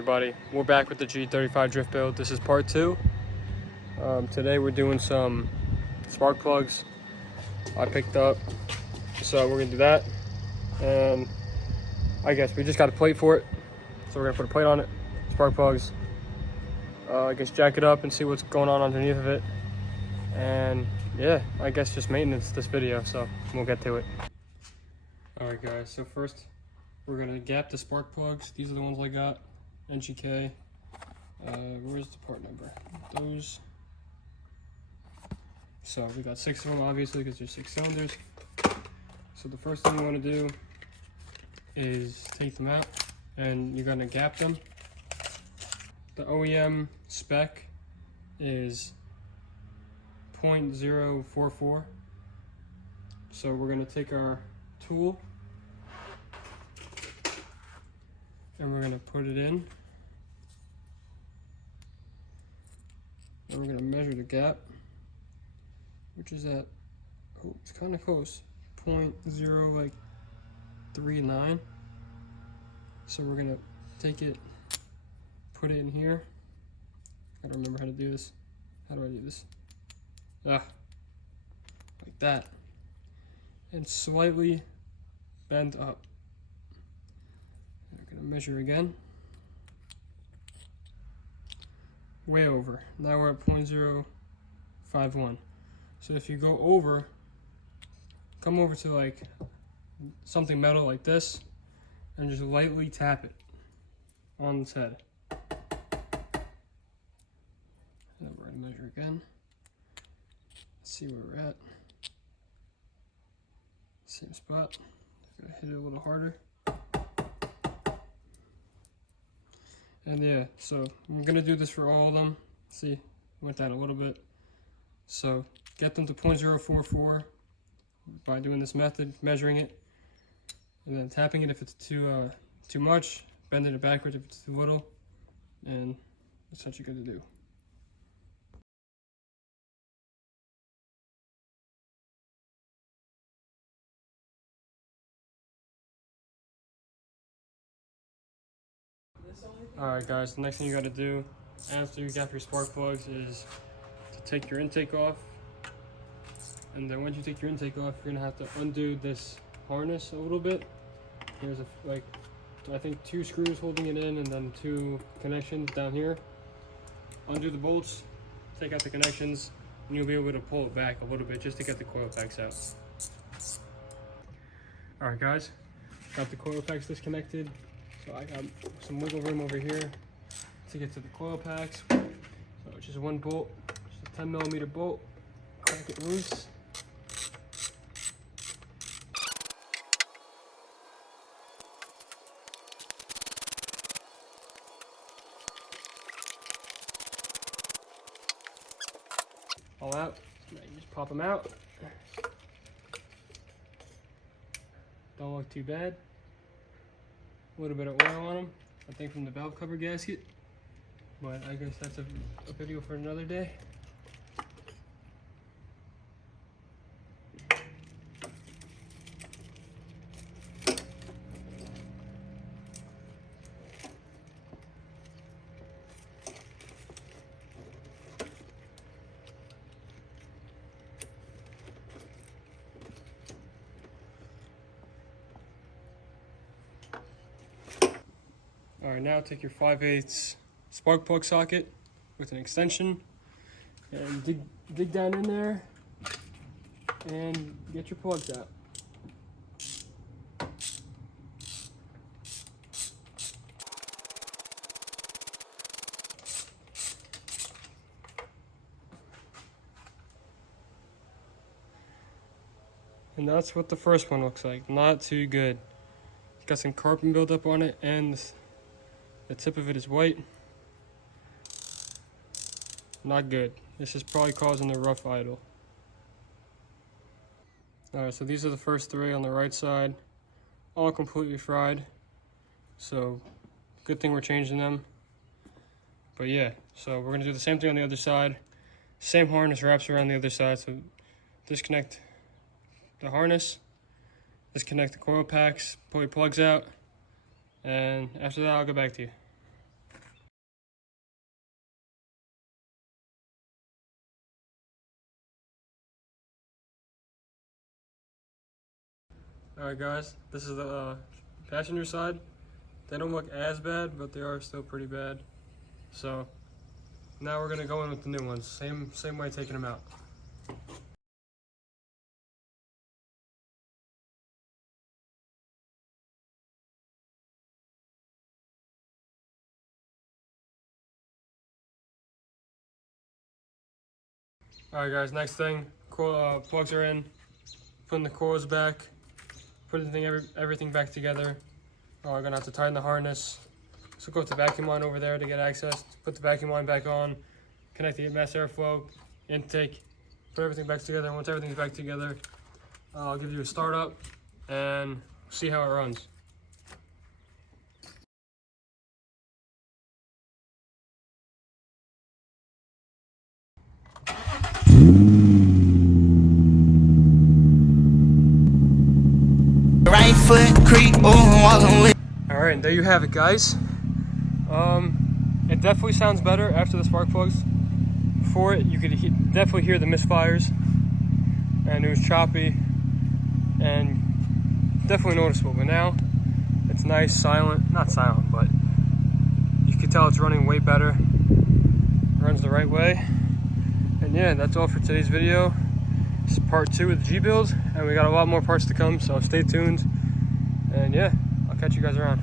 everybody, we're back with the G35 drift build. This is part 2. Today we're doing some spark plugs I picked up, so we're gonna do that, and I guess we just got a plate for it, so we're gonna put a plate on it, spark plugs, I guess jack it up and see what's going on underneath of it, and yeah, I guess just maintenance this video, so we'll get to it. Alright guys, so first we're gonna gap the spark plugs. These are the ones I got, NGK. Where's the part number? Those. So we got 6 of them, obviously, because there's 6 cylinders. So the first thing you want to do is take them out, and you're gonna gap them. The OEM spec is 0.044. So we're gonna take our tool and we're gonna put it in, and we're gonna measure the gap, which is at, oh, it's kind of close, 0.039. So we're gonna take it, put it in here. I don't remember how to do this. How do I do this? Like that, and slightly bend up. I'm gonna measure again. Way over. Now we're at 0.051. So if you go over, come over to like something metal like this, and just lightly tap it on its head. Now we're gonna measure again. Let's see where we're at. Same spot. Gotta hit it a little harder. And yeah, so I'm gonna do this for all of them. See, went down a little bit. So get them to 0.044 by doing this method, measuring it, and then tapping it if it's too much, bending it backwards if it's too little, and that's what you're gonna do. Alright guys, the next thing you gotta do after you gap your spark plugs is to take your intake off. And then once you take your intake off, you're gonna have to undo this harness a little bit. There's I think 2 screws holding it in, and then 2 connections down here. Undo the bolts, take out the connections, and you'll be able to pull it back a little bit just to get the coil packs out. Alright guys, got the coil packs disconnected. So I got some wiggle room over here to get to the coil packs. So it's just 1 bolt, just a 10mm bolt, crack it loose. All out, now you just pop them out. Don't look too bad. A little bit of oil on them, I think from the valve cover gasket, but I guess that's a video for another day. Alright, now take your 5/8 spark plug socket with an extension and dig down in there and get your plugs out. And that's what the first one looks like. Not too good. Got some carbon buildup on it, and the tip of it is white. Not good. This is probably causing the rough idle. Alright, so these are the first 3 on the right side. All completely fried. So, good thing we're changing them. But yeah, so we're going to do the same thing on the other side. Same harness wraps around the other side. So, disconnect the harness. Disconnect the coil packs. Pull your plugs out. And after that, I'll go back to you. Alright guys, this is the passenger side. They don't look as bad, but they are still pretty bad. So now we're gonna go in with the new ones. Same way taking them out. Alright guys, next thing, plugs are in. Putting the coils back, putting everything back together. We're gonna have to tighten the harness. So go with the vacuum line over there to get access. Put the vacuum line back on, connect the mass airflow, intake, put everything back together. Once everything's back together, I'll give you a startup and see how it runs. Right foot creep, walking with. All right, and there you have it, guys. It definitely sounds better after the spark plugs. Before it, you could definitely hear the misfires, and it was choppy and definitely noticeable. But now it's nice, silent, not silent, but you can tell it's running way better. It runs the right way. And yeah, that's all for today's video. This is part 2 of the G build, and we got a lot more parts to come, so stay tuned. And yeah, I'll catch you guys around.